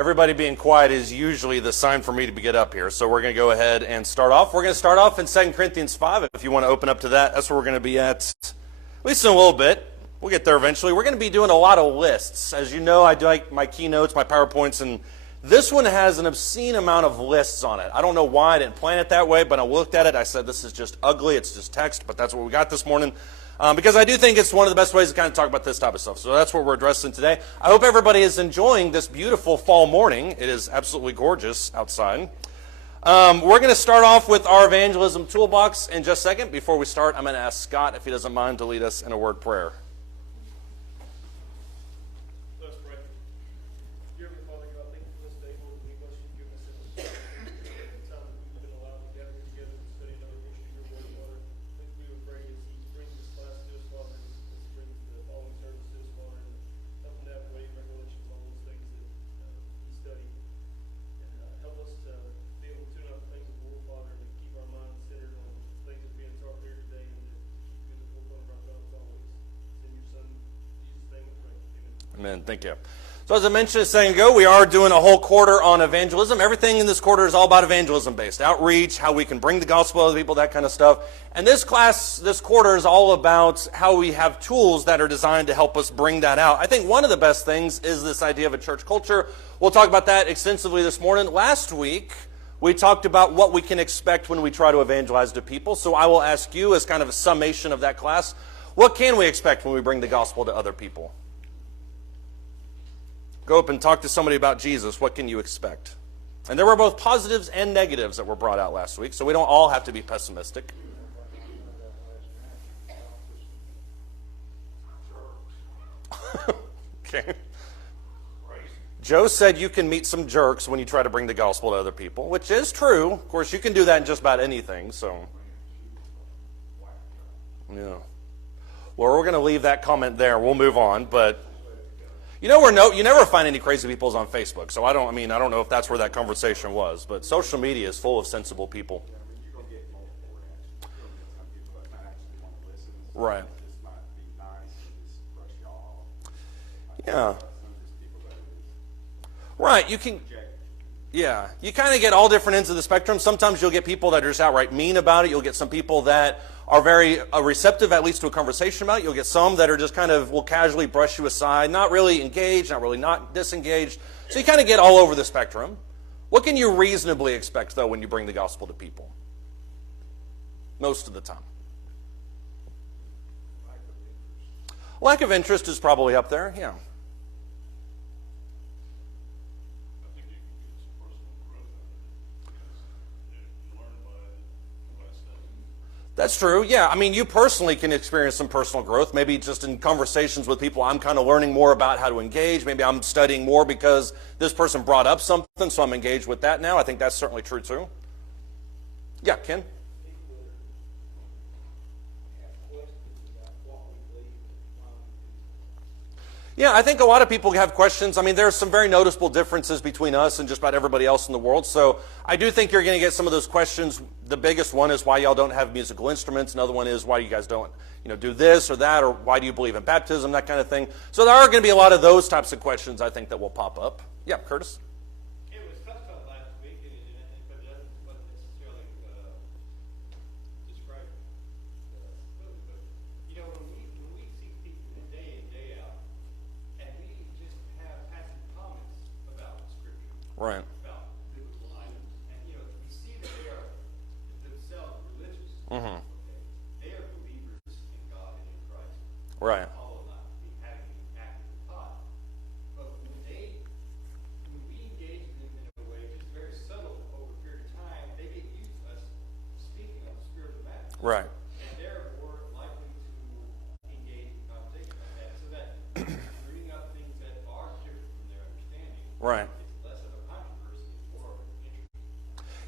Everybody being quiet is usually the sign for me to get up here. So we're going to go ahead and start off. We're going to start off in 2 Corinthians 5. If you want to open up to that, that's where we're going to be at least in a little bit. We'll get there eventually. We're going to be doing a lot of lists. As you know, I do like my keynotes, my PowerPoints, and this one has an obscene amount of lists on it. I don't know why I didn't plan it that way, but I looked at it. I said, this is just ugly. It's just text, but that's what we got this morning. Because I do think it's one of the best ways to kind of talk about this type of stuff. So that's what we're addressing today. I hope everybody is enjoying this beautiful fall morning. It is absolutely gorgeous outside. We're going to start off with our evangelism toolbox in just a second. Before we start, I'm going to ask Scott if he doesn't mind to lead us in a word prayer. Amen. Thank you. So as I mentioned a second ago, we are doing a whole quarter on evangelism. Everything in this quarter is all about evangelism-based. Outreach, how we can bring the gospel to other people, that kind of stuff. And this quarter is all about how we have tools that are designed to help us bring that out. I think one of the best things is this idea of a church culture. We'll talk about that extensively this morning. Last week, we talked about what we can expect when we try to evangelize to people. So I will ask you, as kind of a summation of that class, what can we expect when we bring the gospel to other people? Go up and talk to somebody about Jesus. What can you expect? And there were both positives and negatives that were brought out last week, so we don't all have to be pessimistic. Okay. Joe said you can meet some jerks when you try to bring the gospel to other people, which is true. Of course, you can do that in just about anything. So, yeah. Well, we're going to leave that comment there. We'll move on, but you never find any crazy people on Facebook, so I don't know if that's where that conversation was, but social media is full of sensible people. Right. Yeah. Right, you kind of get all different ends of the spectrum. Sometimes you'll get people that are just outright mean about it. You'll get some people that are very receptive, at least to a conversation about it. You'll get some that are just kind of will casually brush you aside, not really engaged, not really not disengaged. So you kind of get all over the spectrum. What can you reasonably expect, though, when you bring the gospel to people? Most of the time. Lack of interest is probably up there, yeah. That's true, yeah. I mean, you personally can experience some personal growth. Maybe just in conversations with people, I'm kind of learning more about how to engage. Maybe I'm studying more because this person brought up something, so I'm engaged with that now. I think that's certainly true, too. Yeah, Ken? Yeah, I think a lot of people have questions. I mean, there's some very noticeable differences between us and just about everybody else in the world. So I do think you're going to get some of those questions. The biggest one is why y'all don't have musical instruments. Another one is why you guys don't, do this or that, or why do you believe in baptism, that kind of thing. So there are going to be a lot of those types of questions, I think, that will pop up. Yeah, Curtis? It was touched on last week, but it doesn't necessarily describe it. But, when we see people day in, day out, and we just have passive comments about Scripture, right, about biblical items, and we see that they are themselves religious. Mm-hmm. Okay? They are believers in God and in Christ. Right. Although not having an active thought, but when we engage them in a way just very subtle over a period of time, they get used to us speaking on the spiritual matters. Right. And they're more likely to engage in conversation like that, so that bringing up things that are different from their understanding. Right. It's less of a controversy, it's more of an interest.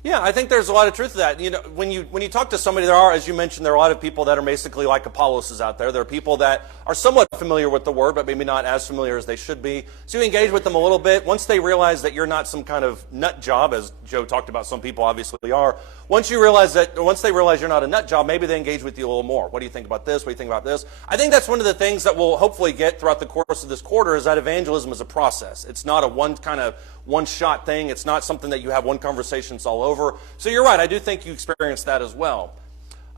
Yeah, I think there's a lot of truth to that. You know, when you talk to somebody, there are, as you mentioned, there are a lot of people that are basically like Apollos out there. There are people that are somewhat familiar with the word, but maybe not as familiar as they should be. So you engage with them a little bit. Once they realize that you're not some kind of nut job, as Joe talked about, some people obviously are. Once they realize you're not a nut job, maybe they engage with you a little more. What do you think about this? What do you think about this? I think that's one of the things that we'll hopefully get throughout the course of this quarter is that evangelism is a process. It's not a one-shot thing. It's not something that you have one conversation, it's all over. So you're right. I do think you experienced that as well.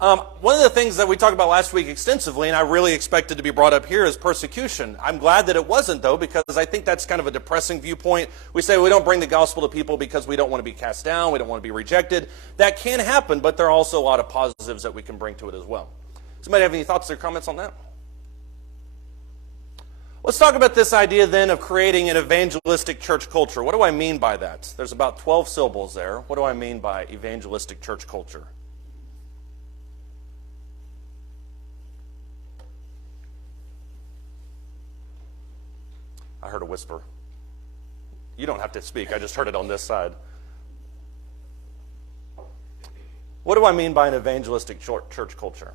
One of the things that we talked about last week extensively, and I really expected to be brought up here, is persecution. I'm glad that it wasn't, though, because I think that's kind of a depressing viewpoint. We say we don't bring the gospel to people because we don't want to be cast down, we don't want to be rejected. That can happen, but there are also a lot of positives that we can bring to it as well. Somebody have any thoughts or comments on that? Let's talk about this idea then of creating an evangelistic church culture. What do I mean by that? There's about 12 syllables there. What do I mean by evangelistic church culture? I heard a whisper. You don't have to speak. I just heard it on this side. What do I mean by an evangelistic church culture?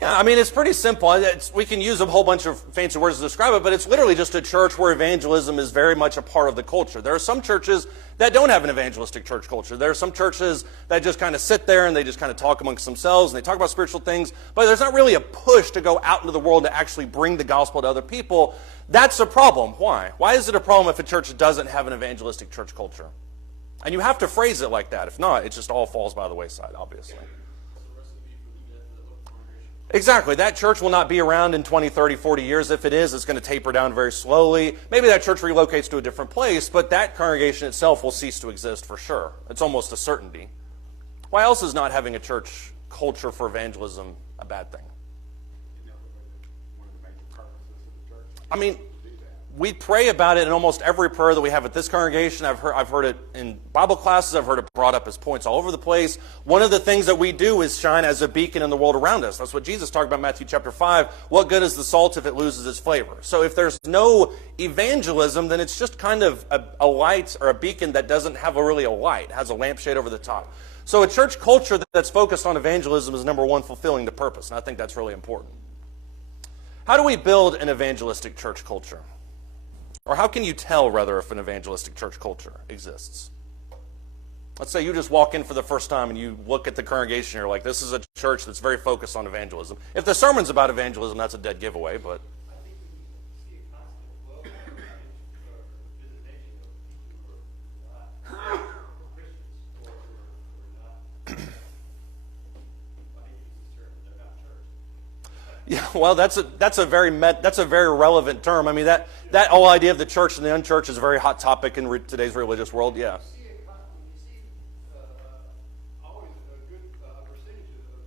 Yeah, I mean, it's pretty simple. We can use a whole bunch of fancy words to describe it, but it's literally just a church where evangelism is very much a part of the culture. There are some churches that don't have an evangelistic church culture. There are some churches that just kind of sit there and they just kind of talk amongst themselves and they talk about spiritual things, but there's not really a push to go out into the world to actually bring the gospel to other people. That's a problem. Why? Why is it a problem if a church doesn't have an evangelistic church culture? And you have to phrase it like that. If not, it just all falls by the wayside, obviously. Exactly. That church will not be around in 20, 30, 40 years. If it is, it's going to taper down very slowly. Maybe that church relocates to a different place, but that congregation itself will cease to exist for sure. It's almost a certainty. Why else is not having a church culture for evangelism a bad thing? I mean, we pray about it in almost every prayer that we have at this congregation. I've heard it in Bible classes. I've heard it brought up as points all over the place. One of the things that we do is shine as a beacon in the world around us. That's what Jesus talked about in Matthew chapter 5. What good is the salt if it loses its flavor? So if there's no evangelism, then it's just kind of a light or a beacon that doesn't have really a light. It has a lampshade over the top. So a church culture that's focused on evangelism is, number one, fulfilling the purpose. And I think that's really important. How do we build an evangelistic church culture? Or how can you tell, rather, if an evangelistic church culture exists? Let's say you just walk in for the first time and you look at the congregation and you're like, this is a church that's very focused on evangelism. If the sermon's about evangelism, that's a dead giveaway, but... I think we see a constant flow of visitation of people who are not Christians or not, I hate to use this term, they're not church. Yeah, well, that's a very relevant term. I mean, that whole idea of the church and the unchurched is a very hot topic in today's religious world. Yeah. You see always a good percentage of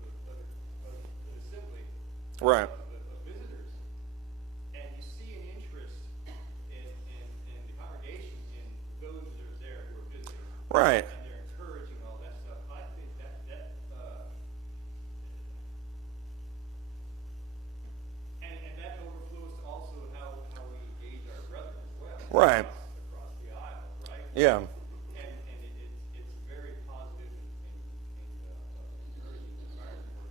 the assembly, Right. of visitors, and you see an interest in the congregation in those that are there who are visiting. Right. And they're encouraging all that stuff. I think that and that overflows to also how we engage our brethren as well. Right. Across the aisle, right? Yeah. And it's very positive and encouraging environment for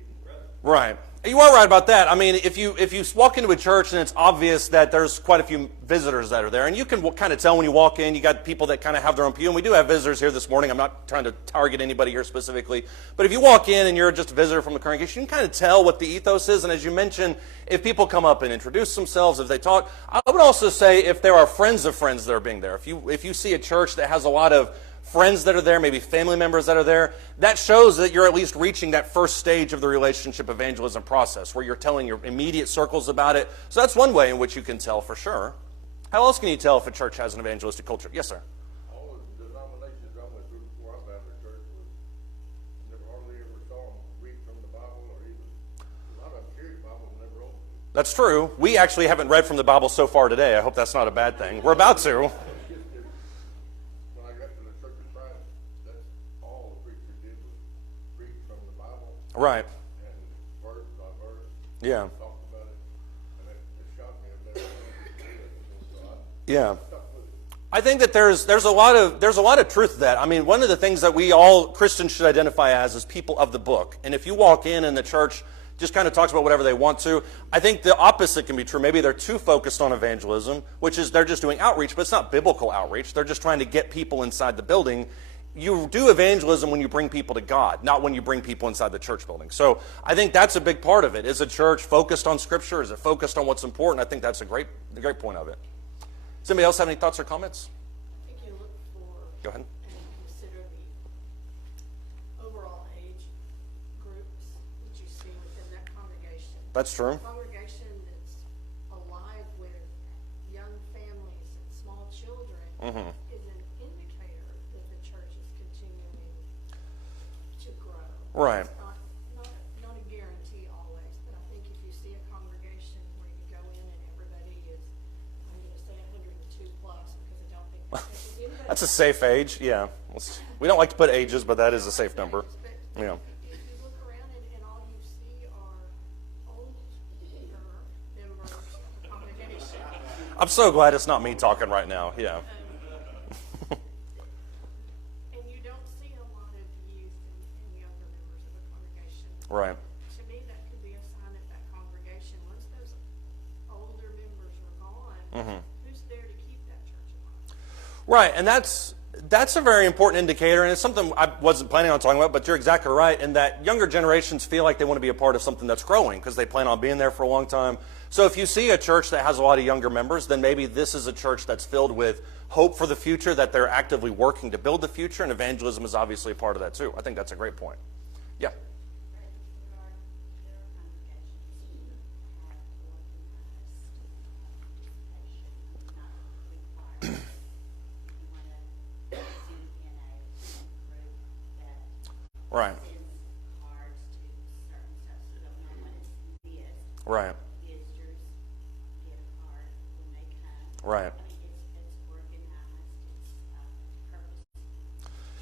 even brethren. Right. You are right about that. I mean, if you walk into a church and it's obvious that there's quite a few visitors that are there, and you can kind of tell when you walk in, you got people that kind of have their own pew, and we do have visitors here this morning. I'm not trying to target anybody here specifically, but if you walk in and you're just a visitor from the congregation, you can kind of tell what the ethos is, and as you mentioned, if people come up and introduce themselves, if they talk, I would also say if there are friends of friends that are being there, if you see a church that has a lot of friends that are there, maybe family members that are there, that shows that you're at least reaching that first stage of the relationship evangelism process where you're telling your immediate circles about it. So that's one way in which you can tell for sure. How else can you tell if a church has an evangelistic culture? Yes, sir. All the denominations I went through before I founded the church was never hardly ever saw them read from the Bible or even a lot of them carried the Bible and never opened it. That's true. We actually haven't read from the Bible so far today. I hope that's not a bad thing. We're about to. When I got to the Church of Christ, that's all the preacher did was read from the Bible Right. and verse by verse. Yeah. Talked about Yeah. I think that there's a lot of truth to that. I mean, one of the things that we all Christians should identify as is people of the book. And if you walk in and the church just kind of talks about whatever they want to, I think the opposite can be true. Maybe they're too focused on evangelism, which is they're just doing outreach, but it's not biblical outreach. They're just trying to get people inside the building. You do evangelism when you bring people to God, not when you bring people inside the church building. So I think that's a big part of it. Is a church focused on Scripture? Is it focused on what's important? I think that's a great point of it. Does anybody else have any thoughts or comments? I think you look for Go ahead. and consider the overall age groups that you see within that congregation. That's true. A congregation that's alive with young families and small children is an indicator that the church is continuing to grow. Right. It's not a guarantee always, but I think if you see a congregation where you go in and everybody is, I'm going to say 102 plus because I don't think anybody. That's a safe age, yeah. We don't like to put ages, but that is a safe number. Yeah. If you look around and all you see are older members of the congregation, I'm so glad it's not me talking right now, yeah. and you don't see a lot of youth and younger members of the congregation. Right. To me, that could be a sign that that congregation, once those older members are gone, who's there to keep that church alive? Right, and that's a very important indicator, and it's something I wasn't planning on talking about, but you're exactly right in that younger generations feel like they want to be a part of something that's growing because they plan on being there for a long time. So if you see a church that has a lot of younger members, then maybe this is a church that's filled with hope for the future, that they're actively working to build the future, and evangelism is obviously a part of that too. I think that's a great point. Yeah. Right. Cards to certain stuff, so don't know what it's this. Right. Visitors get a card when they come. Right. I mean, it's organized, it's purpose,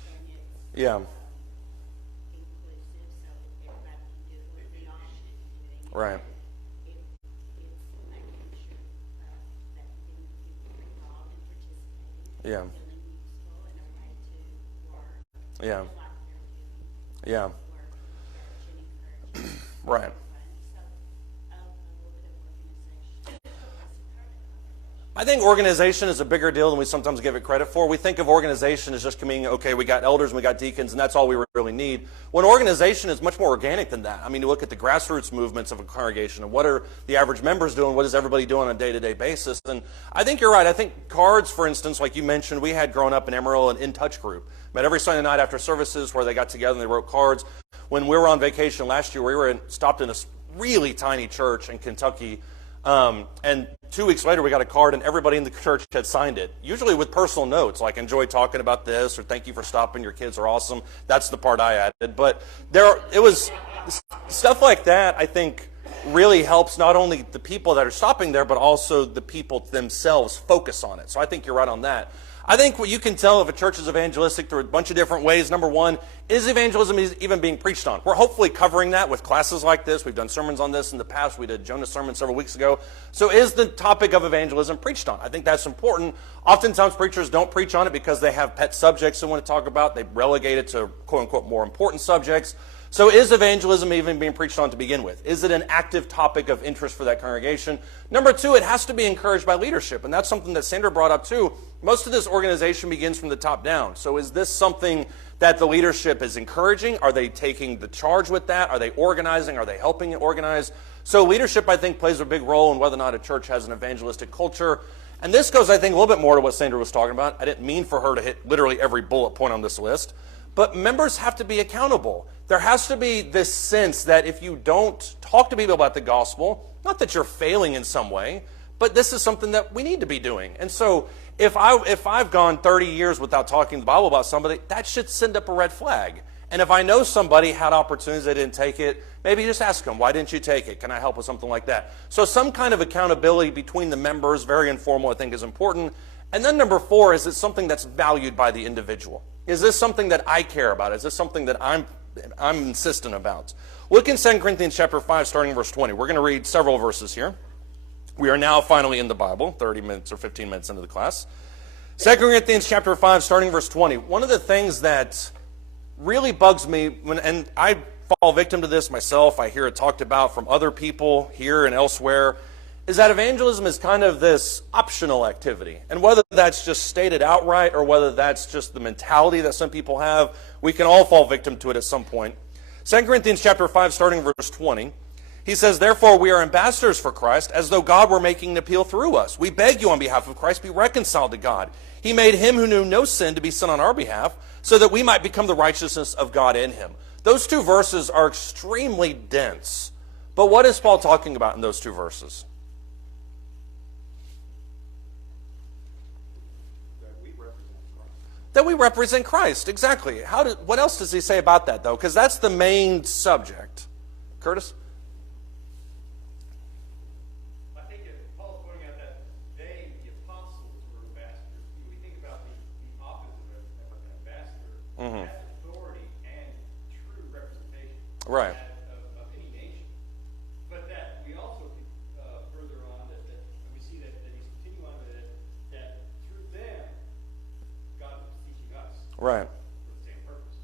and it's Yeah. inclusive, so everybody can do it. We all should be doing it. Right. It's making sure that people are involved and participating, Yeah. feeling useful and a way to work. Yeah. Feel like they're doing Yeah. work, encourage and encourage. Right. So, a little bit of organization. I think organization is a bigger deal than we sometimes give it credit for. We think of organization as just coming, okay, we got elders and we got deacons, and that's all we really need. When organization is much more organic than that. I mean, you look at the grassroots movements of a congregation, and what are the average members doing? What is everybody doing on a day-to-day basis? And I think you're right. I think cards, for instance, like you mentioned, we had growing up in Emerald an In Touch group. Met every Sunday night after services where they got together and they wrote cards. When we were on vacation last year, stopped in a really tiny church in Kentucky. And 2 weeks later, we got a card, and everybody in the church had signed it, usually with personal notes, like, enjoy talking about this, or thank you for stopping, your kids are awesome. That's the part I added. But it was stuff like that, I think, really helps not only the people that are stopping there, but also the people themselves focus on it. So I think you're right on that. I think what you can tell if a church is evangelistic through a bunch of different ways. Number one, is evangelism even being preached on? We're hopefully covering that with classes like this. We've done sermons on this in the past. We did Jonah's sermon several weeks ago. So is the topic of evangelism preached on? I think that's important. Oftentimes preachers don't preach on it because they have pet subjects they want to talk about. They relegate it to quote-unquote more important subjects. So is evangelism even being preached on to begin with? Is it an active topic of interest for that congregation? Number two, it has to be encouraged by leadership. And that's something that Sandra brought up too. Most of this organization begins from the top down. So is this something that the leadership is encouraging? Are they taking the charge with that? Are they organizing? Are they helping it organize? So leadership, I think, plays a big role in whether or not a church has an evangelistic culture. And this goes, I think, a little bit more to what Sandra was talking about. I didn't mean for her to hit literally every bullet point on this list. But members have to be accountable. There has to be this sense that if you don't talk to people about the gospel, not that you're failing in some way, but this is something that we need to be doing. And so if I've gone 30 years without talking the Bible about somebody, that should send up a red flag. And if I know somebody had opportunities, they didn't take it, maybe just ask them, why didn't you take it? Can I help with something like that? So some kind of accountability between the members, very informal, I think is important. And then number four, is it something that's valued by the individual? Is this something that I care about? Is this something that I'm insistent about? Look in 2 Corinthians chapter 5, starting in verse 20. We're going to read several verses here. We are now finally in the Bible, 30 minutes or 15 minutes into the class. 2 Corinthians chapter 5, starting verse 20. One of the things that really bugs me, and I fall victim to this myself, I hear it talked about from other people here and elsewhere, is that evangelism is kind of this optional activity. And whether that's just stated outright or whether that's just the mentality that some people have, we can all fall victim to it at some point. 2 Corinthians chapter 5, starting verse 20. He says, "Therefore we are ambassadors for Christ, as though God were making an appeal through us. We beg you on behalf of Christ, be reconciled to God. He made him who knew no sin to be sin on our behalf, so that we might become the righteousness of God in him." Those two verses are extremely dense. But what is Paul talking about in those two verses? That we represent Christ, exactly. What else does he say about that, though? Because that's the main subject. Curtis? I think Paul's pointing out that they, the apostles, were ambassadors. We think about the office of an ambassador as authority and true representation Right. of any nation. But that we also further on that we see that he's continuing on that through them God is teaching us Right. for the same purpose.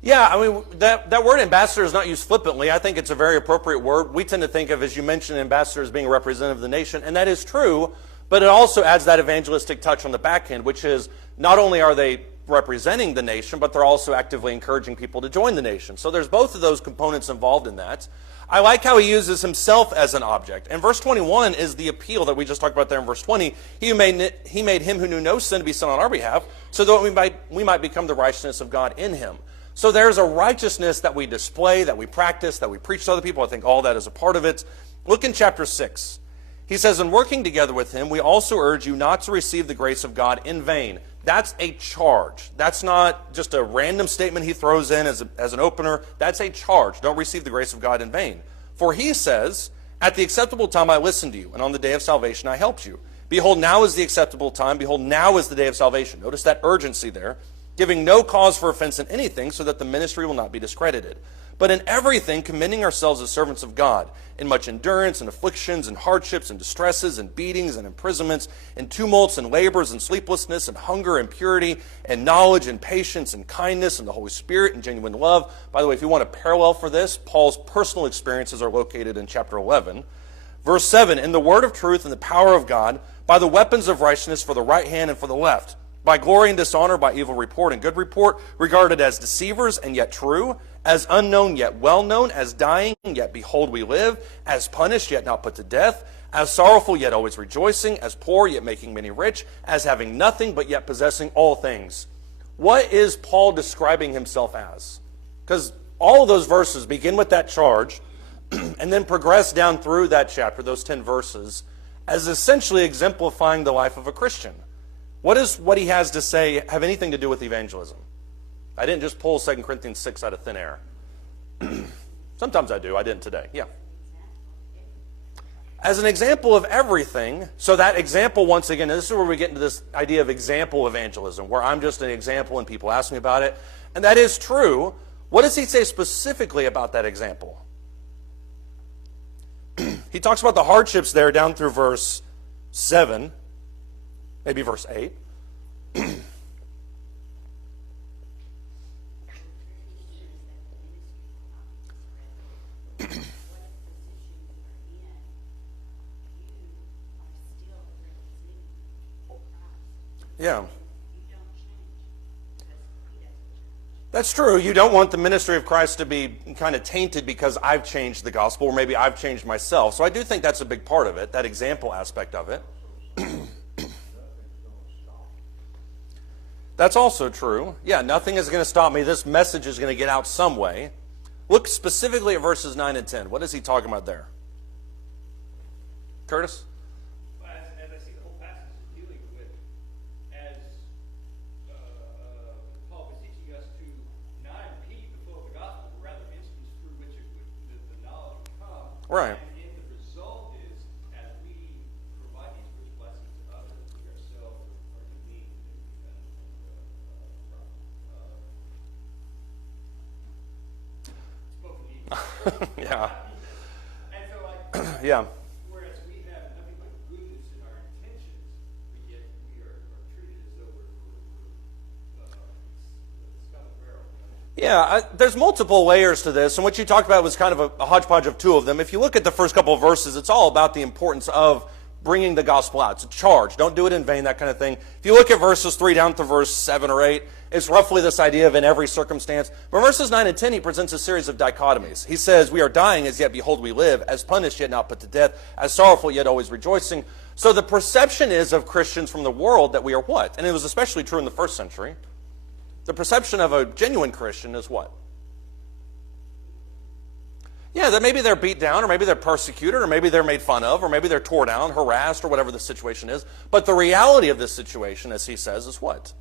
Yeah, I mean, that word ambassador is not used flippantly. I think it's a very appropriate word. We tend to think of, as you mentioned, ambassador as being a representative of the nation, and that is true, but it also adds that evangelistic touch on the back end, which is not only are they representing the nation, but they're also actively encouraging people to join the nation. So there's both of those components involved in that. I like how he uses himself as an object. And verse 21 is the appeal that we just talked about there in verse 20. He made him who knew no sin to be sin on our behalf, so that we might become the righteousness of God in him. So there's a righteousness that we display, that we practice, that we preach to other people. I think all that is a part of it. Look in chapter 6. He says, "In working together with him, we also urge you not to receive the grace of God in vain." That's a charge. That's not just a random statement he throws in as an opener. That's a charge. Don't receive the grace of God in vain. For he says, "At the acceptable time I listened to you, and on the day of salvation I helped you. Behold, now is the acceptable time. Behold, now is the day of salvation." Notice that urgency there. "Giving no cause for offense in anything, so that the ministry will not be discredited. But in everything, commending ourselves as servants of God, in much endurance and afflictions and hardships and distresses and beatings and imprisonments and tumults and labors and sleeplessness and hunger and purity and knowledge and patience and kindness and the Holy Spirit and genuine love." By the way, if you want a parallel for this, Paul's personal experiences are located in chapter 11. Verse 7, "In the word of truth and the power of God, by the weapons of righteousness for the right hand and for the left, by glory and dishonor, by evil report and good report, regarded as deceivers and yet true, as unknown yet well known, as dying yet behold we live, as punished yet not put to death, as sorrowful yet always rejoicing, as poor yet making many rich, as having nothing but yet possessing all things." What is Paul describing himself as? Because all of those verses begin with that charge and then progress down through that chapter, those 10 verses, as essentially exemplifying the life of a Christian. What does what he has to say have anything to do with evangelism? I didn't just pull 2 Corinthians 6 out of thin air. Sometimes I do. I didn't today. Yeah. As an example of everything, so that example, once again, this is where we get into this idea of example evangelism, where I'm just an example and people ask me about it. And that is true. What does he say specifically about that example? He talks about the hardships there down through verse 7. Maybe verse 8. Yeah. That's true. You don't want the ministry of Christ to be kind of tainted because I've changed the gospel, or maybe I've changed myself. So I do think that's a big part of it, that example aspect of it. That's also true. Yeah, nothing is going to stop me. This message is going to get out some way. Look specifically at verses 9 and 10. What is he talking about there? Curtis? As I see the whole passage is dealing with, as Paul was teaching us to not impede the flow of the gospel, but rather instruments through which the knowledge would come. Right. And the result is, as we provide these rich blessings to others, we ourselves are in need spoken need. Yeah. And so, Yeah. whereas we have nothing Yeah, there's multiple layers to this, and what you talked about was kind of a hodgepodge of two of them. If you look at the first couple of verses, it's all about the importance of bringing the gospel out. It's a charge. Don't do it in vain, that kind of thing. If you look at verses 3 down to verse 7 or 8, it's roughly this idea of in every circumstance. But verses 9 and 10, he presents a series of dichotomies. He says, we are dying, as yet behold we live, as punished, yet not put to death, as sorrowful, yet always rejoicing. So the perception is of Christians from the world that we are what? And it was especially true in the first century. The perception of a genuine Christian is what? Yeah, that maybe they're beat down, or maybe they're persecuted, or maybe they're made fun of, or maybe they're tore down, harassed, or whatever the situation is. But the reality of this situation, as he says, is what?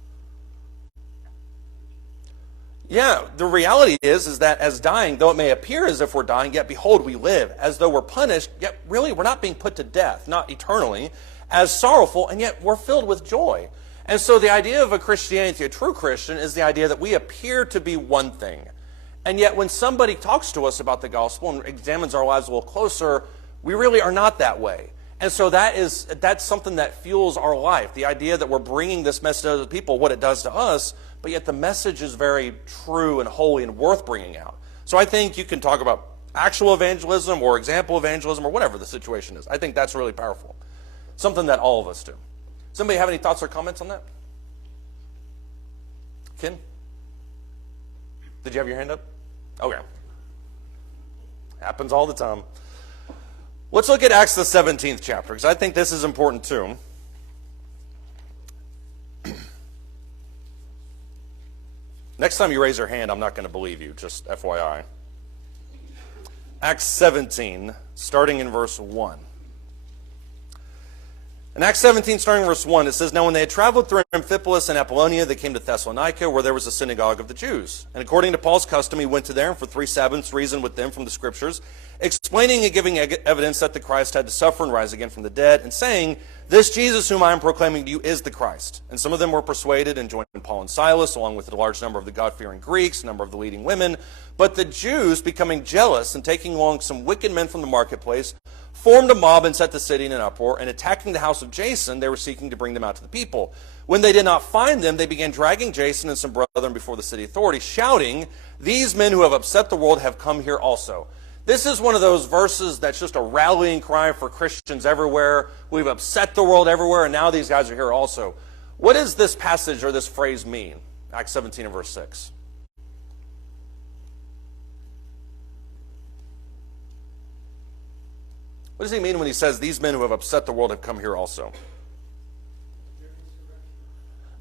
Yeah, the reality is that as dying, though it may appear as if we're dying, yet behold, we live. As though we're punished, yet really we're not being put to death, not eternally. As sorrowful, and yet we're filled with joy. And so the idea of a Christianity, a true Christian, is the idea that we appear to be one thing. And yet when somebody talks to us about the gospel and examines our lives a little closer, we really are not that way. And so that's something that fuels our life. The idea that we're bringing this message to other people, what it does to us, but yet the message is very true and holy and worth bringing out. So I think you can talk about actual evangelism or example evangelism or whatever the situation is. I think that's really powerful. Something that all of us do. Somebody have any thoughts or comments on that? Ken? Did you have your hand up? Okay. Happens all the time. Let's look at Acts the 17th chapter, because I think this is important too. Next time you raise your hand, I'm not going to believe you, just FYI. Acts 17, starting in verse 1. In Acts 17, starting in verse 1, it says, Now when they had traveled through Amphipolis and Apollonia, they came to Thessalonica, where there was a synagogue of the Jews. And according to Paul's custom, he went to there and for 3 Sabbaths reasoned with them from the Scriptures, explaining and giving evidence that the Christ had to suffer and rise again from the dead, and saying, This Jesus whom I am proclaiming to you is the Christ. And some of them were persuaded and joined Paul and Silas, along with a large number of the God-fearing Greeks, a number of the leading women. But the Jews, becoming jealous and taking along some wicked men from the marketplace, formed a mob and set the city in an uproar, and attacking the house of Jason, they were seeking to bring them out to the people. When they did not find them, they began dragging Jason and some brethren before the city authorities, shouting, These men who have upset the world have come here also. This is one of those verses that's just a rallying cry for Christians everywhere. We've upset the world everywhere, and now these guys are here also. What does this passage or this phrase mean? Acts 17 and verse 6. What does he mean when he says, These men who have upset the world have come here also?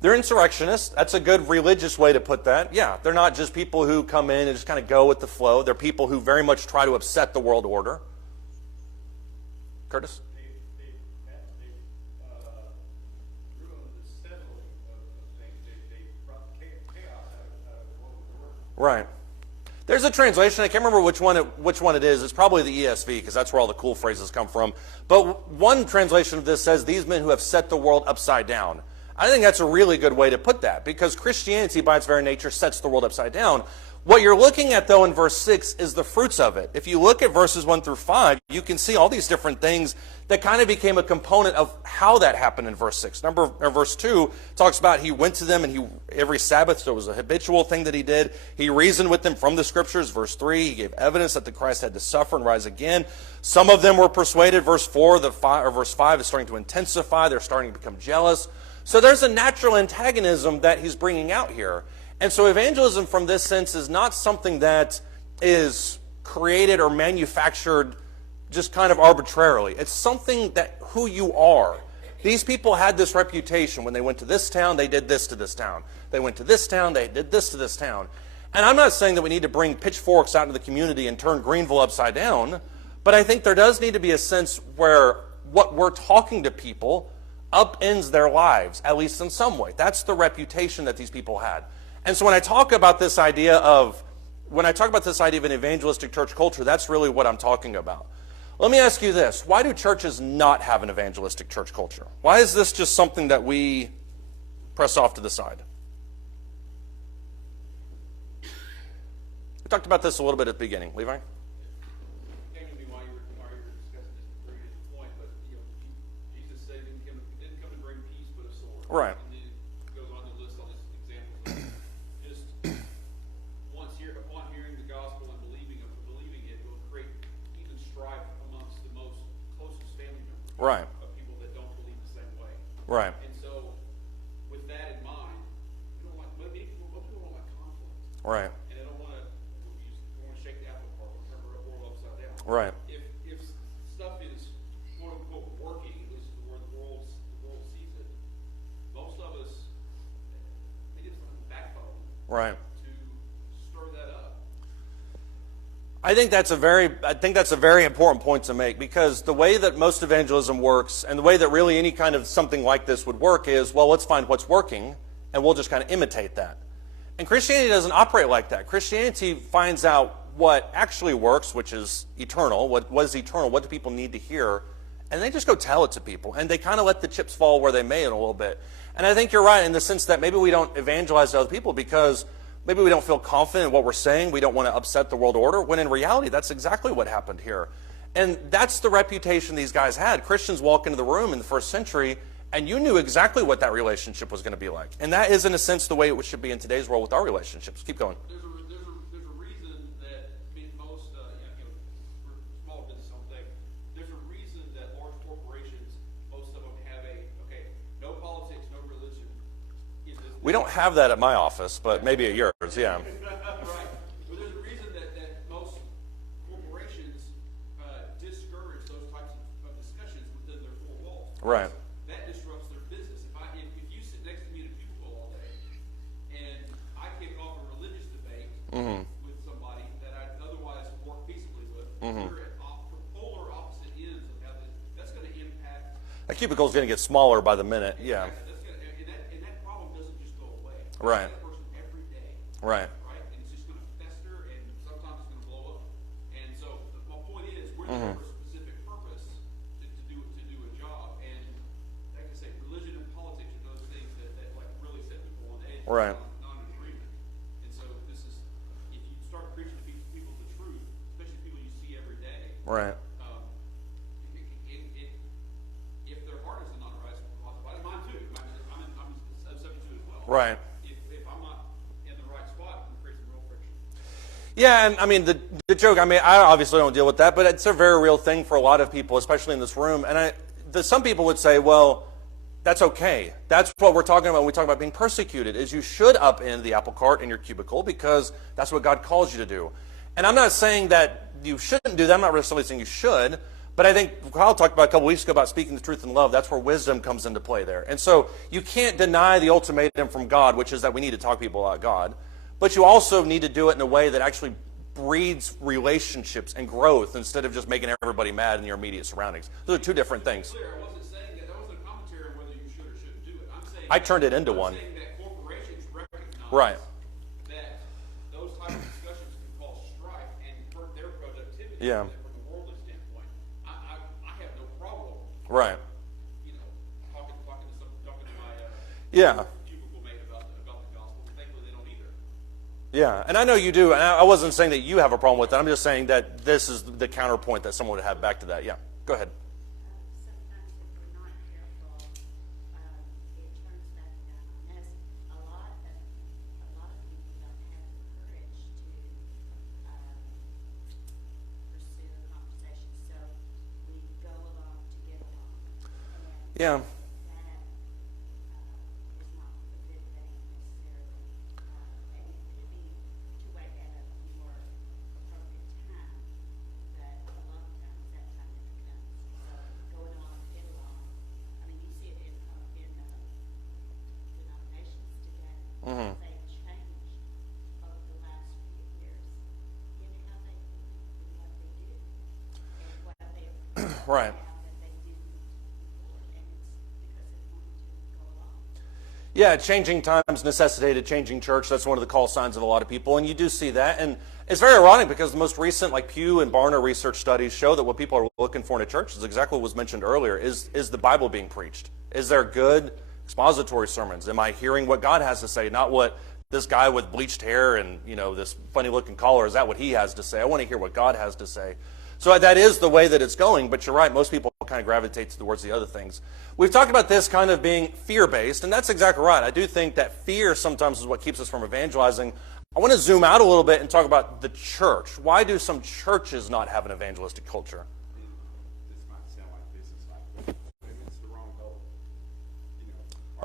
They're insurrectionists. That's a good religious way to put that. Yeah, they're not just people who come in and just kind of go with the flow. They're people who very much try to upset the world order. Curtis? They ruined the settling of things. They brought chaos out of what was working. Right. There's a translation. I can't remember which one it is. It's probably the ESV, because that's where all the cool phrases come from. But one translation of this says, These men who have set the world upside down. I think that's a really good way to put that, because Christianity, by its very nature, sets the world upside down. What you're looking at, though, in verse 6 is the fruits of it. If you look at verses 1 through 5, you can see all these different things that kind of became a component of how that happened in verse 6. Verse 2 talks about he went to them and every Sabbath, so it was a habitual thing that he did. He reasoned with them from the Scriptures. Verse 3, he gave evidence that the Christ had to suffer and rise again. Some of them were persuaded. Verse 4, verse 5 is starting to intensify. They're starting to become jealous. So there's a natural antagonism that he's bringing out here. And so evangelism from this sense is not something that is created or manufactured just kind of arbitrarily. It's something that who you are. These people had this reputation. When they went to this town, they did this to this town. They went to this town, they did this to this town. And I'm not saying that we need to bring pitchforks out into the community and turn Greenville upside down, but I think there does need to be a sense where what we're talking to people upends their lives, at least in some way. That's the reputation that these people had. And so when I talk about this idea of an evangelistic church culture, that's really what I'm talking about. Let me ask you this. Why do churches not have an evangelistic church culture? Why is this just something that we press off to the side? We talked about this a little bit at the beginning. Levi? Came to me while you were discussing this previous point, but Jesus said he didn't come to bring peace but a sword. Right. And then it goes on to list all these examples of just once Right. of people that don't believe the same way. Right. And so, with that in mind, most people don't like conflict. Right. And they don't want to shake the apple cart or turn the world upside down. Right. If stuff is quote unquote working, at least the way the world sees it, most of us they just don't have the backbone Right. to stir that up. I think that's a very important point to make, because the way that most evangelism works, and the way that really any kind of something like this would work, is, well, let's find what's working and we'll just kind of imitate that. And Christianity doesn't operate like that. Christianity finds out what actually works, which is eternal. What is eternal? What do people need to hear? And they just go tell it to people, and they kind of let the chips fall where they may in a little bit. And I think you're right in the sense that maybe we don't evangelize to other people because maybe we don't feel confident in what we're saying. We don't want to upset the world order, when in reality, that's exactly what happened here. And that's the reputation these guys had. Christians walk into the room in the first century, and you knew exactly what that relationship was going to be like. And that is, in a sense, the way it should be in today's world with our relationships. Keep going. There's a reason that most for small business something. There's a reason that large corporations, most of them have no politics, no religion. We don't have that at my office, but maybe at yours, yeah. Right. Well, there's a reason that most corporations discourage those types of discussions within their four walls. Right. That disrupts their business. If you sit next to me at a cubicle all day, and I kick off a religious debate with somebody that I otherwise work peaceably with, we're at polar opposite ends of how that's going to impact. That cubicle's going to get smaller by the minute, yeah. And that problem doesn't just go away. Right. That person every day. Right. Right? And it's just going to fester, and sometimes it's going to blow up. And so my point is, we're there for a specific purpose to do a job. And like I say, religion and politics are those things that like really set people on edge. Right. Non-agreement. And so this is, if you start preaching people the truth, especially people you see every day. Right. If their heart is not right, mine too. I'm subject to it as well. Right. If I'm not in the right spot, I'm creating some real friction. Yeah, and I mean, the joke, I mean, I obviously don't deal with that, but it's a very real thing for a lot of people, especially in this room. And some people would say, well, that's okay. That's what we're talking about when we talk about being persecuted, is you should upend the apple cart in your cubicle because that's what God calls you to do. And I'm not saying that you shouldn't do that. I'm not necessarily saying you should. But I think Kyle talked about a couple weeks ago about speaking the truth in love. That's where wisdom comes into play there. And so you can't deny the ultimatum from God, which is that we need to talk to people about God. But you also need to do it in a way that actually breeds relationships and growth instead of just making everybody mad in your immediate surroundings. Those are two different things. Clear, I wasn't saying that wasn't a commentary on whether you should or shouldn't do it. I'm saying I turned it into one. I'm saying that corporations recognize Right. that those types of discussions can cause strife and hurt their productivity. Yeah. From a worldly standpoint, I have no problem. Right. Talking to my Yeah. cubicle mate about the gospel. Thankfully, they don't either. Yeah, and I know you do, and I wasn't saying that you have a problem with that. I'm just saying that this is the counterpoint that someone would have back to that. Yeah, go ahead. Sometimes if we're not careful, it turns back down on us. A lot of people don't have the courage to pursue a conversation, so we go along to get along. And Yeah. that is not a good thing necessarily. And it could be to wait at a more appropriate time, but a lot of times that time never comes. So going along to get along, I mean, you see it in denominations today. They've changed over the last few years in how they think and what they do and what they Right. now that they didn't before, and it's because they want to go along. Yeah, changing times necessitated changing church. That's one of the call signs of a lot of people, and you do see that. And it's very ironic because the most recent, like Pew and Barna research studies show that what people are looking for in a church is exactly what was mentioned earlier: is the Bible being preached? Is there good expository sermons? Am I hearing what God has to say, not what this guy with bleached hair and this funny-looking collar? Is that what he has to say? I want to hear what God has to say. So that is the way that it's going, but you're right, most people kind of gravitate towards the other things. We've talked about this kind of being fear-based, and that's exactly right. I do think that fear sometimes is what keeps us from evangelizing. I want to zoom out a little bit and talk about the church. Why do some churches not have an evangelistic culture? This might sound like business, like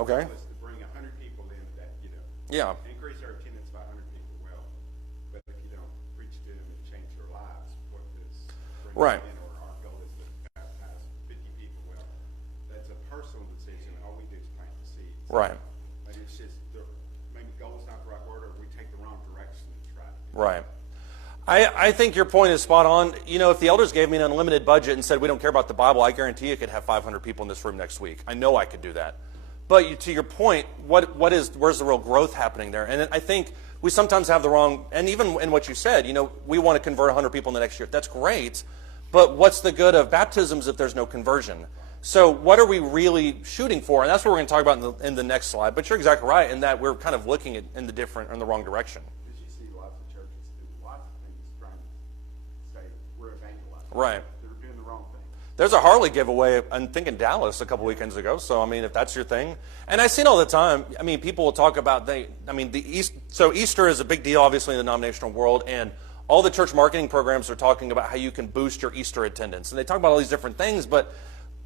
Okay. goal is to bring 100 people in that, Yeah. increase our attendance by 100 people. Well, but if you don't preach to them and change their lives, what does bring Right. them in? Or our goal is to baptize 50 people. Well, that's a personal decision. All we do is plant the seeds. Right. But it's just, maybe goal is not the right word, or we take the wrong direction and try to do Right. I think your point is spot on. If the elders gave me an unlimited budget and said we don't care about the Bible, I guarantee you could have 500 people in this room next week. I know I could do that. But to your point, where's the real growth happening there? And I think we sometimes have the wrong, and even in what you said, we want to convert 100 people in the next year. That's great, but what's the good of baptisms if there's no conversion? So what are we really shooting for? And that's what we're going to talk about in the next slide. But you're exactly right in that we're kind of looking in the wrong direction. Because you see lots of churches do lots of things trying to say we're evangelizing. Right. They're doing the wrong thing. There's a Harley giveaway, I think, in Dallas a couple weekends ago. So, if that's your thing. And I see it all the time. People will talk about, so Easter is a big deal, obviously, in the denominational world. And all the church marketing programs are talking about how you can boost your Easter attendance. And they talk about all these different things. But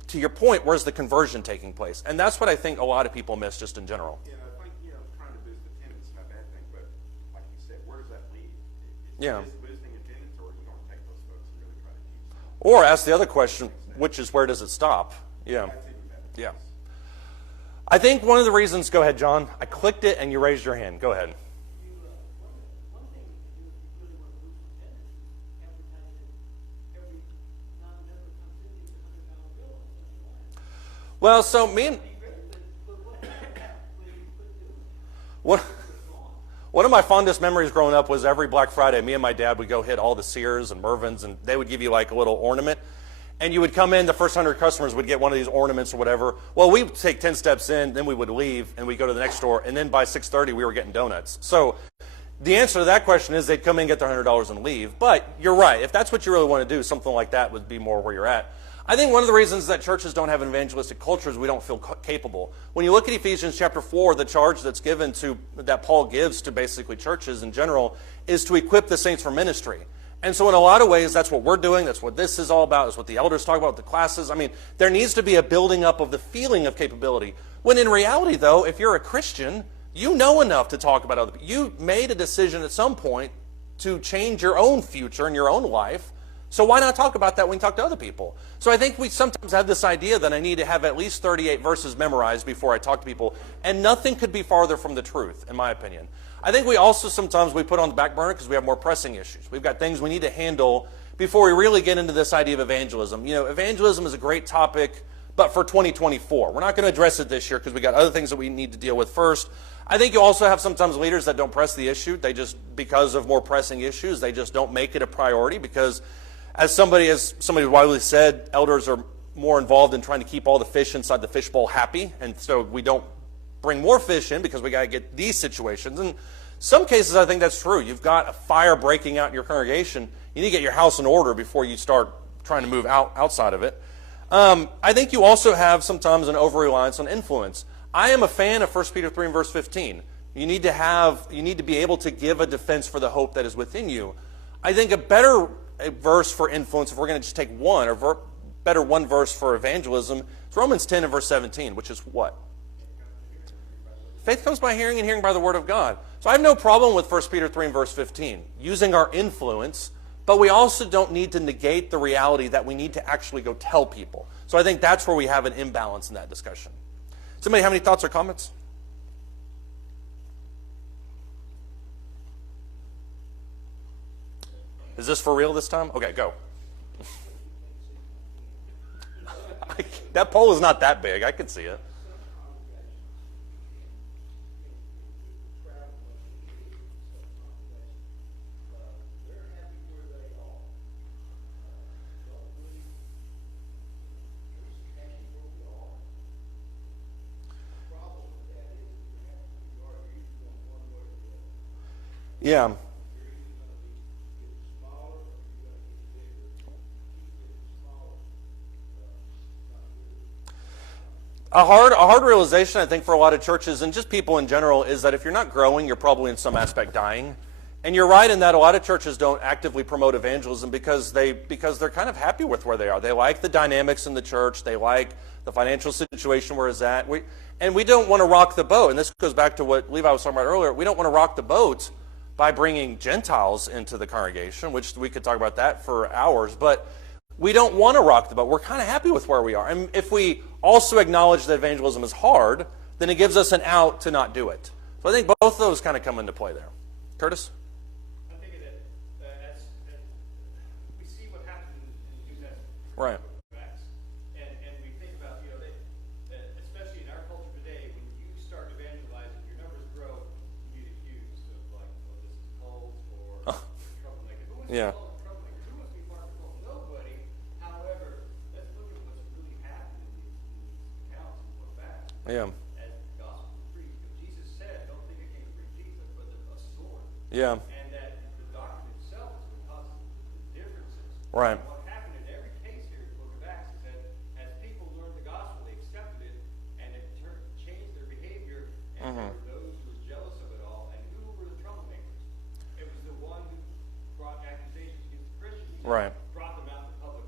to your point, where's the conversion taking place? And that's what I think a lot of people miss just in general. Yeah, I think, trying to boost attendance is not a bad thing. But like you said, where does that lead? Yeah. Is boosting attendance, or are you going to take those folks and really try to teach them? Or ask the other question, which is where does it stop? Yeah. That's even better. Yeah. I think one of the reasons, go ahead, John. I clicked it and you raised your hand. Go ahead. One thing you can do if you really want to lose attendance is advertise that every non-member comes in needs $100 bill on Sunday morning. Well, so me and But what do you do? one of my fondest memories growing up was every Black Friday, me and my dad would go hit all the Sears and Mervyn's, and they would give you like a little ornament. And you would come in, the first 100 customers would get one of these ornaments or whatever. Well, we would take 10 steps in, then we would leave, and we'd go to the next store, and then by 6:30 we were getting donuts. So the answer to that question is they'd come in, get their $100 and leave. But you're right. If that's what you really want to do, something like that would be more where you're at. I think one of the reasons that churches don't have an evangelistic culture is we don't feel capable. When you look at Ephesians chapter 4, the charge that's given that Paul gives to basically churches in general is to equip the saints for ministry. And so in a lot of ways, that's what we're doing. That's what this is all about. That's what the elders talk about with the classes. There needs to be a building up of the feeling of capability. When in reality, though, if you're a Christian, you know enough to talk about other people. You made a decision at some point to change your own future and your own life. So why not talk about that when you talk to other people? So I think we sometimes have this idea that I need to have at least 38 verses memorized before I talk to people. And nothing could be farther from the truth, in my opinion. I think we also sometimes we put on the back burner because we have more pressing issues. We've got things we need to handle before we really get into this idea of evangelism. Evangelism is a great topic, but for 2024. We're not going to address it this year because we got other things that we need to deal with first. I think you also have sometimes leaders that don't press the issue. They just, because of more pressing issues, they just don't make it a priority because as somebody widely said, elders are more involved in trying to keep all the fish inside the fishbowl happy, and so we don't bring more fish in because we got to get these situations. And some cases, I think that's true. You've got a fire breaking out in your congregation. You need to get your house in order before you start trying to move outside of it. I think you also have sometimes an over-reliance on influence. I am a fan of 1 Peter 3 and verse 15. You need to be able to give a defense for the hope that is within you. I think a better verse for influence, if we're going to just take one, or better one verse for evangelism, is Romans 10 and verse 17, which is what? Faith comes by hearing, and hearing by the word of God. So I have no problem with 1 Peter 3 and verse 15, using our influence, but we also don't need to negate the reality that we need to actually go tell people. So I think that's where we have an imbalance in that discussion. Somebody have any thoughts or comments? Is this for real this time? Okay, go. That pole is not that big. I can see it. Yeah. A hard realization, I think, for a lot of churches and just people in general is that if you're not growing, you're probably in some aspect dying. And you're right in that a lot of churches don't actively promote evangelism because they're kind of happy with where they are. They like the dynamics in the church. They like the financial situation where it's at. And we don't want to rock the boat. And this goes back to what Levi was talking about earlier. We don't want to rock the boat by bringing Gentiles into the congregation, which we could talk about that for hours. But we don't want to rock the boat. We're kind of happy with where we are. And if we also acknowledge that evangelism is hard, then it gives us an out to not do it. So I think both of those kind of come into play there. Curtis? I'm thinking that as we see what happened in the New Testament. Right. And we think about, especially in our culture today, when you start evangelizing, your numbers grow, you get accused of like, well, this is cult or troublemaker. Who wants Yeah. to call it troublemaker? Who wants to be part of the cult? Nobody. However, let's look at what's really happened in these accounts and look back. Yeah. As the gospel was preached. Because Jesus said, don't think I came to bring peace, but a sword. Yeah. And that the doctrine itself is what causes the differences. Right. And what happened in every case here in the book of Acts is that as people learned the gospel, they accepted it, and it changed their behavior, and there were those who were jealous of it all. And who were the troublemakers? It was the one who brought accusations against the Christians. Right. Brought them out in the public,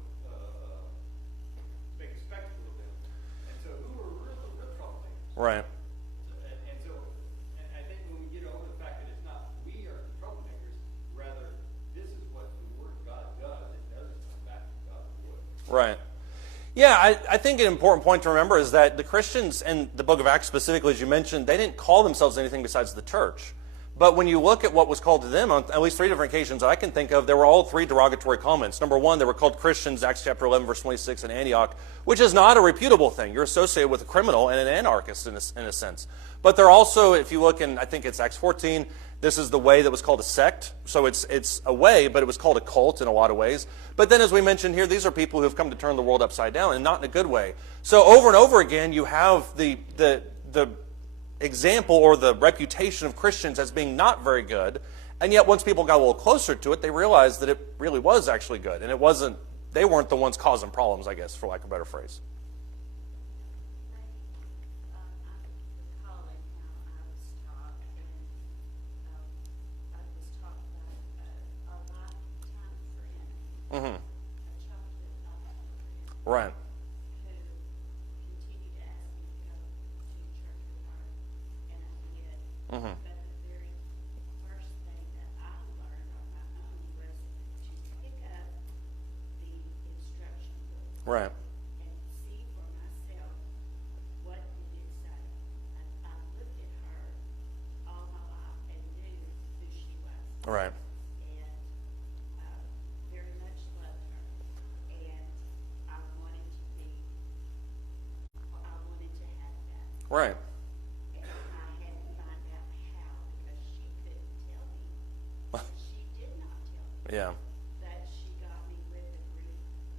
make a spectacle of them. And so who were the real troublemakers? Right. And so I think when we get over the fact that it's not we are the troublemakers, rather this is what the Word of God does. It doesn't come back to God's wood. Right. Yeah, I think an important point to remember is that the Christians in the book of Acts specifically, as you mentioned, they didn't call themselves anything besides the church. But when you look at what was called to them, on at least 3 different occasions I can think of, there were all 3 derogatory comments. Number 1, they were called Christians, Acts chapter 11, verse 26 in Antioch, which is not a reputable thing. You're associated with a criminal and an anarchist in a sense. But they're also, if you look in, I think it's Acts 14, this is the way that was called a sect. So it's a way, but it was called a cult in a lot of ways. But then as we mentioned here, these are people who have come to turn the world upside down, and not in a good way. So over and over again, you have the example or the reputation of Christians as being not very good, and yet once people got a little closer to it, they realized that it really was actually good, and they weren't the ones causing problems, I guess, for lack of a better phrase. I'm recalling how I was taught, and I was taught by a lifetime friend, Mm-hmm. a childhood lifetime friend, Right. who continued to ask me to go to church with her, and I did. Mm-hmm. But the very first thing that I learned on my own was to pick up the instruction book Right. and see for myself what did it say. I looked at her all my life and knew who she was. Right. And very much loved her. And I wanted to have that. Right. And I had to find out how, because she couldn't tell me. She did not tell me. Yeah. But she got me with a group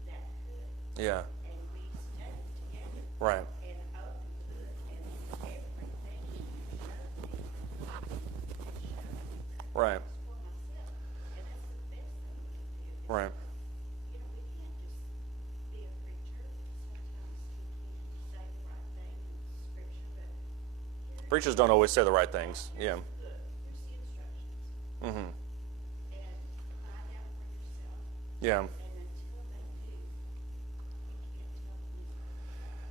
that could. Yeah. And we studied together. Right. And opened the book, and everything she showed me, Right. for myself. And that's the best thing we can do. Right. We can't just be a preacher. Sometimes we say the right thing in Scripture, but Preachers don't always say the right things. Yeah. here's the instructions. Mm-hmm. And find out for yourself. Yeah. And until they do, you can't tell them.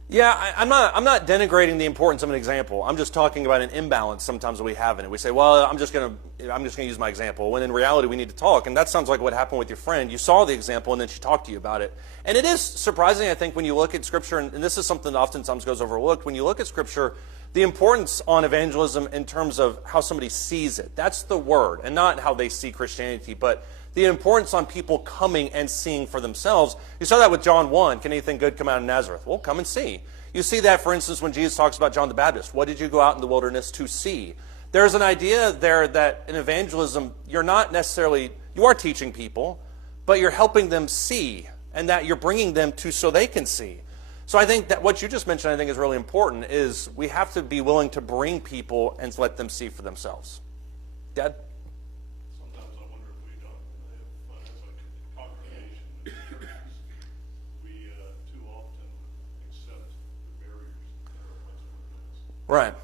Yeah, I'm not denigrating the importance of an example. I'm just talking about an imbalance sometimes that we have in it. We say, well, I'm just gonna use my example, when in reality we need to talk. And that sounds like what happened with your friend. You saw the example and then she talked to you about it. And it is surprising, I think, when you look at Scripture, and this is something that oftentimes goes overlooked, when you look at Scripture, the importance on evangelism in terms of how somebody sees it. That's the word, and not how they see Christianity, but the importance on people coming and seeing for themselves. You saw that with John 1. Can anything good come out of Nazareth? Well, come and see. You see that, for instance, when Jesus talks about John the Baptist. What did you go out in the wilderness to see? There's an idea there that in evangelism, you are teaching people, but you're helping them see, and that you're bringing them to so they can see. So I think that what you just mentioned, I think, is really important, is we have to be willing to bring people and let them see for themselves. Dad? Sometimes I wonder if we don't, as a congregation, as churches, we too often accept the barriers that are placed within us. Right.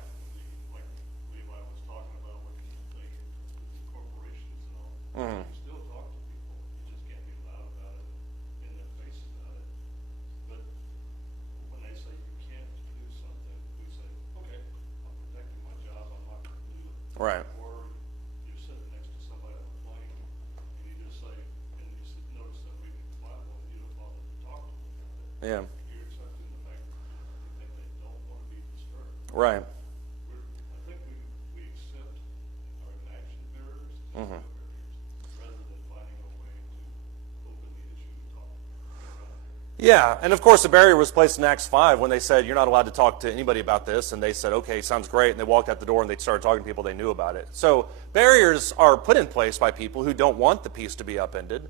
Like Levi was talking about with the corporations and all. Mhm. You still talk to people, you just can't be loud about it, in their face about it. But when they say you can't do something, we say, okay, Right. Or you're sitting next to somebody on the plane, and you just say, and you notice that reading the Bible, and you don't bother to talk to them about it. Yeah. You're accepting the fact that you think they don't want to be disturbed. Right. I think we accept our inaction barriers as Mm-hmm. barriers, rather than finding a way to open the issue and talk around it. Yeah, and of course the barrier was placed in Acts 5 when they said, you're not allowed to talk to anybody about this, and they said, okay, sounds great, and they walked out the door and they started talking to people they knew about it. So barriers are put in place by people who don't want the peace to be upended,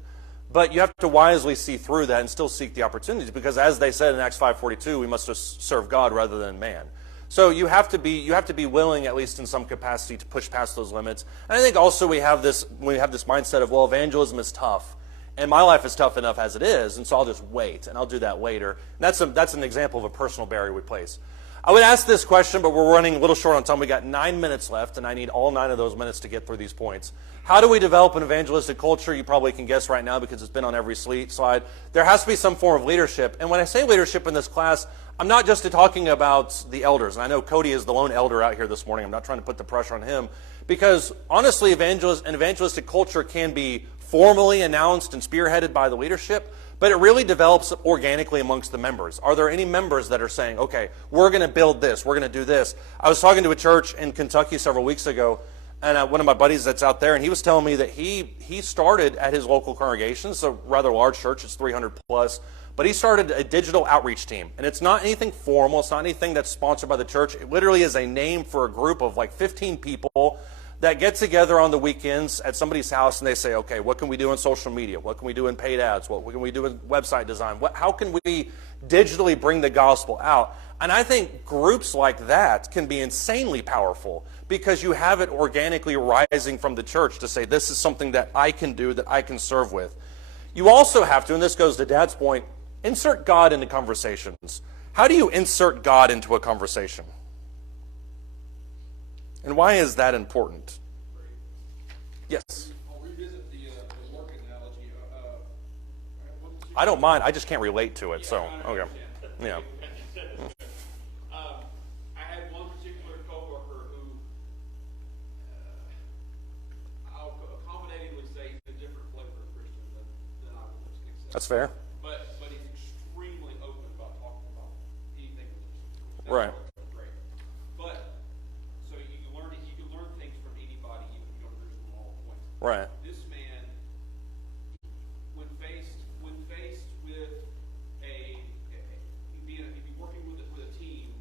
but you have to wisely see through that and still seek the opportunities, because as they said in Acts 5:42, we must just serve God rather than man. So you have to be willing, at least in some capacity, to push past those limits. And I think also we have this mindset of, well, evangelism is tough. And my life is tough enough as it is, and so I'll just wait, and I'll do that later. And that's an example of a personal barrier we place. I would ask this question, but we're running a little short on time. We got 9 minutes left, and I need all 9 of those minutes to get through these points. How do we develop an evangelistic culture? You probably can guess right now because it's been on every slide. There has to be some form of leadership. And when I say leadership in this class, I'm not just talking about the elders. And I know Cody is the lone elder out here this morning. I'm not trying to put the pressure on him. Because honestly, an evangelistic culture can be formally announced and spearheaded by the leadership, but it really develops organically amongst the members. Are there any members that are saying, okay, we're going to build this, we're going to do this? I was talking to a church in Kentucky several weeks ago, and one of my buddies that's out there, and he was telling me that he started at his local congregation. It's a rather large church, it's 300 plus, but he started a digital outreach team. And it's not anything formal, it's not anything that's sponsored by the church. It literally is a name for a group of like 15 people that get together on the weekends at somebody's house, and they say, okay, what can we do in social media? What can we do in paid ads? What can we do in website design? How can we digitally bring the gospel out? And I think groups like that can be insanely powerful because you have it organically rising from the church to say, this is something that I can do, that I can serve with. You also have to, and this goes to Dad's point, insert God into conversations. How do you insert God into a conversation? And why is that important? Yes. I'll revisit the work analogy. I don't mind. I just can't relate to it. So, okay. Yeah. I had one particular coworker who I'll accommodatingly say he's a different flavor of Christian than I would accept. That's fair. But he's extremely open about talking about anything religious. Right. Great. But so you can learn things from anybody, even if you don't agree with them all at points. Right. This man, when faced with if you're working with a team,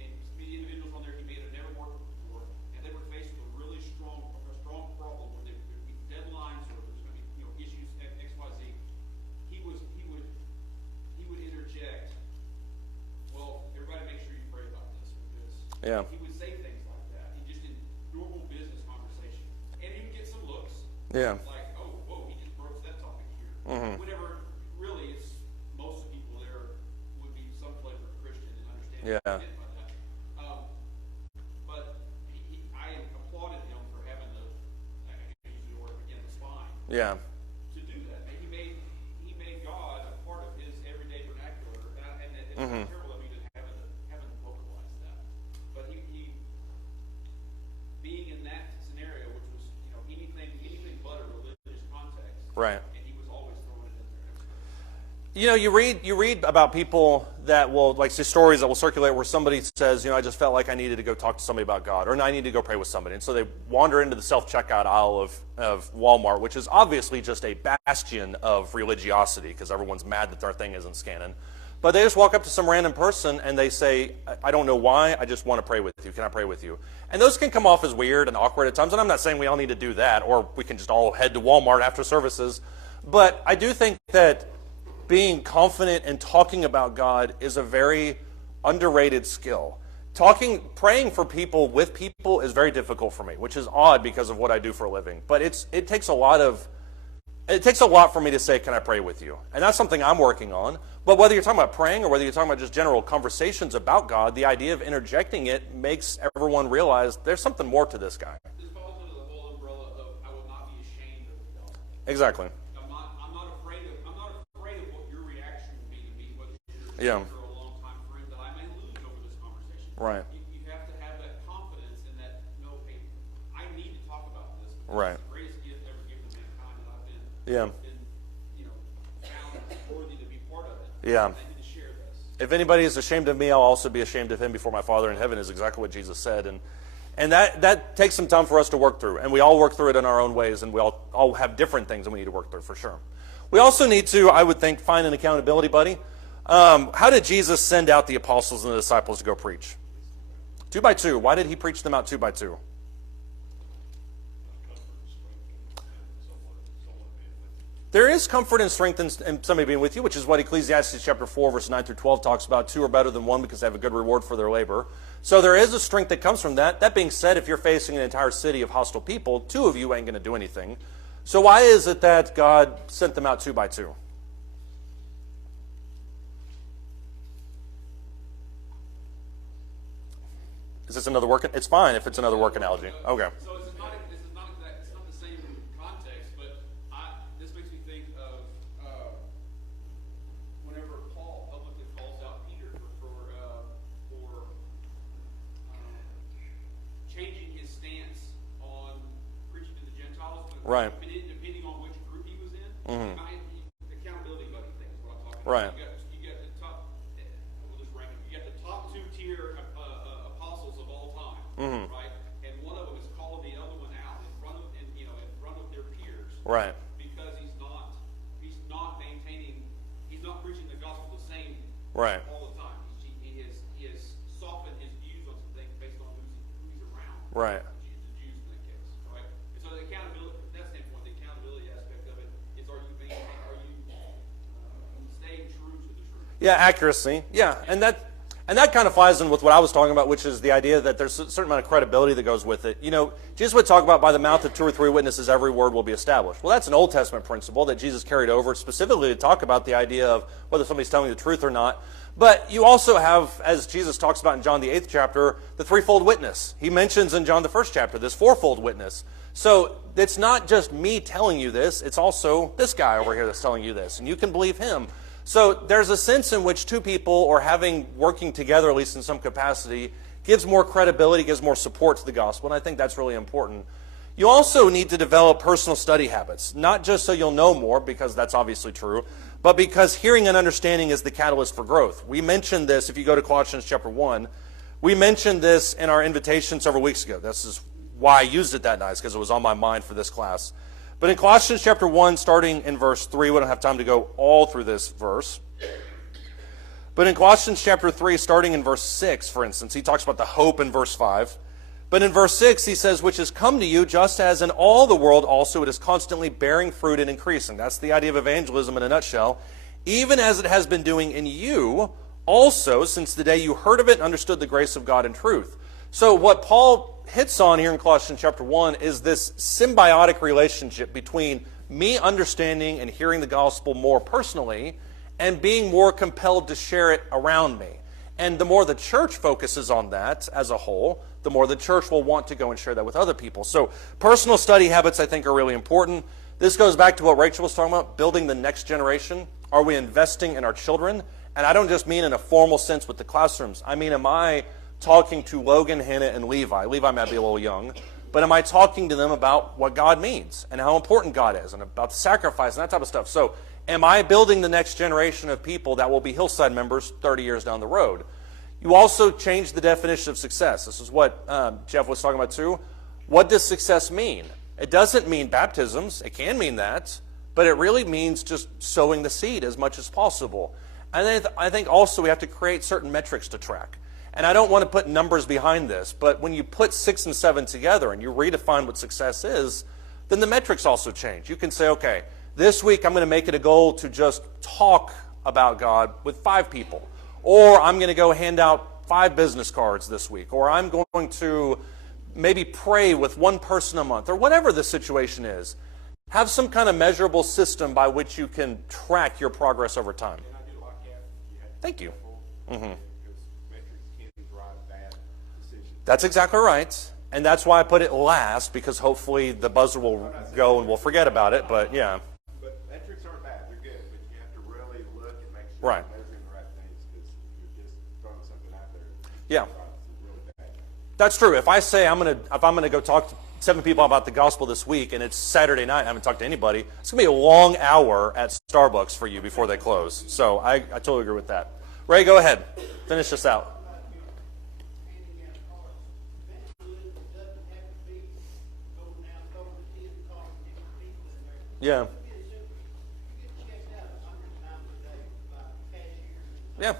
and the individuals on there he may have never worked with before, and they were faced with a really strong problem where there would be deadlines or there's going to be issues X, Y, Z. He would interject. Well, everybody, make sure you pray about this because Yeah. he would say things like that. He just in normal business conversation, and he would get some looks. Yeah. Like, oh, whoa, he just broached that topic here. Mhm. Whenever, really, it's most of the people there would be some flavor of Christian and understand Yeah. what he meant by that. But I applauded him for having I can use the word again, the spine Yeah. to do that. He made God a part of his everyday vernacular, and it's Mhm. not terrible of me to having to vocalize that. But he being in that scenario, which was anything but a religious context, Right. and he was always throwing it in there. You know, you read about people that will, like, see stories that will circulate where somebody says, I just felt like I needed to go talk to somebody about God, or I need to go pray with somebody. And so they wander into the self-checkout aisle of Walmart, which is obviously just a bastion of religiosity because everyone's mad that their thing isn't scanning. But they just walk up to some random person and they say, I don't know why, I just want to pray with you. Can I pray with you? And those can come off as weird and awkward at times, and I'm not saying we all need to do that, or we can just all head to Walmart after services. But I do think that being confident and talking about God is a very underrated skill. Praying for people with people is very difficult for me, which is odd because of what I do for a living. But it takes a lot for me to say, can I pray with you? And that's something I'm working on. But whether you're talking about praying or whether you're talking about just general conversations about God, the idea of interjecting it makes everyone realize there's something more to this guy. This falls under the whole umbrella of I will not be ashamed of the gospel. Exactly. I'm not afraid of what your reaction will be to me, whether Yeah. you're for a long time friend that I may lose over this conversation. Right. You have to have that confidence in that. No, hey, I need Right. It's the greatest gift ever given to mankind, and I've been, Yeah. found worthy to be part of it. Yeah. And to share this. If anybody is ashamed of me, I'll also be ashamed of him before my Father in heaven, is exactly what Jesus said. And that takes some time for us to work through. And we all work through it in our own ways, and we all have different things that we need to work through, for sure. We also need to, I would think, find an accountability buddy. How did Jesus send out the apostles and the disciples to go preach? 2 by 2. Why did he preach them out 2 by 2? There is comfort and strength in somebody being with you, which is what Ecclesiastes chapter 4, verse 9 through 12 talks about. 2 are better than 1 because they have a good reward for their labor. So there is a strength that comes from that. That being said, if you're facing an entire city of hostile people, 2 of you ain't going to do anything. So why is it that God sent them out 2 by 2? Is this another work? It's fine if it's another work analogy. Okay. So this is not the same context, but this makes me think of whenever Paul publicly calls out Peter for changing his stance on preaching to the Gentiles. But Right. Depending on which group he was in. Mhm. Accountability buddy thing is what I'm talking Right. about. You got the top. We'll just rank them. You got the top 2 tier apostles of all time, Mhm. right? And one of them is calling the other one out in front of their peers, Right. because he's not preaching the gospel the same Right. all the time. He has softened his views on some things based on who he's around. Right. The Jews in that case, right? And so the accountability, from that standpoint, the accountability aspect of it is: are you staying true to the truth? Yeah, accuracy. Yeah, and that kind of flies in with what I was talking about, which is the idea that there's a certain amount of credibility that goes with it. You know, Jesus would talk about by the mouth of 2 or 3 witnesses, every word will be established. Well, that's an Old Testament principle that Jesus carried over specifically to talk about the idea of whether somebody's telling the truth or not. But you also have, as Jesus talks about in John the 8th chapter, the threefold witness. He mentions in John the 1st chapter this fourfold witness. So it's not just me telling you this, it's also this guy over here that's telling you this, and you can believe him. So there's a sense in which 2 people, or working together, at least in some capacity, gives more credibility, gives more support to the gospel, and I think that's really important. You also need to develop personal study habits, not just so you'll know more, because that's obviously true, but because hearing and understanding is the catalyst for growth. We mentioned this, if you go to Colossians chapter 1, we mentioned this in our invitation several weeks ago. This is why I used it that night, because it was on my mind for this class. But in Colossians chapter 1, starting in verse 3, we don't have time to go all through this verse. But in Colossians chapter 3, starting in verse 6, for instance, he talks about the hope in verse 5. But in verse 6, he says, which has come to you just as in all the world also it is constantly bearing fruit and increasing. That's the idea of evangelism in a nutshell. Even as it has been doing in you also since the day you heard of it and understood the grace of God in truth. So what Paul hits on here in Colossians chapter 1 is this symbiotic relationship between me understanding and hearing the gospel more personally and being more compelled to share it around me. And the more the church focuses on that as a whole, the more the church will want to go and share that with other people. So personal study habits, I think, are really important. This goes back to what Rachel was talking about, building the next generation. Are we investing in our children? And I don't just mean in a formal sense with the classrooms. I mean, am I talking to Logan, Hannah, and Levi? Levi might be a little young. But am I talking to them about what God means and how important God is and about the sacrifice and that type of stuff? So am I building the next generation of people that will be Hillside members 30 years down the road? You also change the definition of success. This is what Jeff was talking about too. What does success mean? It doesn't mean baptisms. It can mean that. But it really means just sowing the seed as much as possible. And then I think also we have to create certain metrics to track. And I don't want to put numbers behind this, but when you put 6 and 7 together and you redefine what success is, then the metrics also change. You can say, okay, this week I'm going to make it a goal to just talk about God with 5 people. Or I'm going to go hand out 5 business cards this week. Or I'm going to maybe pray with 1 person a month. Or whatever the situation is. Have some kind of measurable system by which you can track your progress over time. And I do like that. You have to be Thank you. careful, because metrics can drive bad decisions. That's exactly right. And that's why I put it last, because hopefully the buzzer will go and we'll forget about it. But yeah. But metrics aren't bad. They're good. But you have to really look and make sure Right. you're measuring the right things, because if you're just throwing something out there, Yeah. it's really bad. That's true. If I say if I'm gonna go talk to 7 people about the gospel this week, and it's Saturday night, I haven't talked to anybody, it's gonna be a long hour at Starbucks for you before they close. So I totally agree with that. Ray, go ahead. Finish this out. Yeah. Yeah.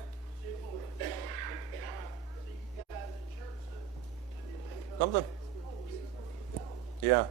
Something. Yeah.